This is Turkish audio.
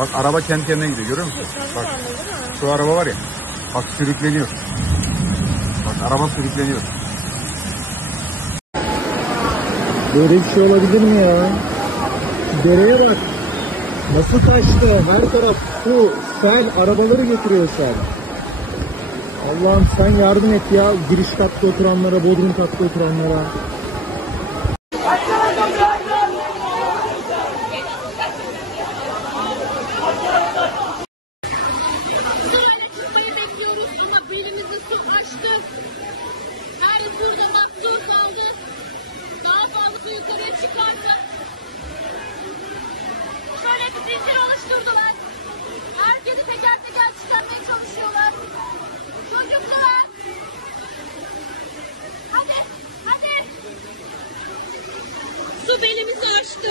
Bak araba kendi kendine gidiyor, görüyor musun? Bak şu araba var ya. Bak sürükleniyor. Bak araba sürükleniyor. Böyle bir şey olabilir mi ya? Dereye bak. Nasıl taştı? Her taraf su, sel, arabaları getiriyor sel. Allah'ım sen yardım et ya giriş katta oturanlara, bodrum katta oturanlara. Şöyle bir zincir oluşturdular. Herkesi teker teker çıkarmaya çalışıyorlar. Çocuklar. Hadi, hadi. Su belimizi aştı.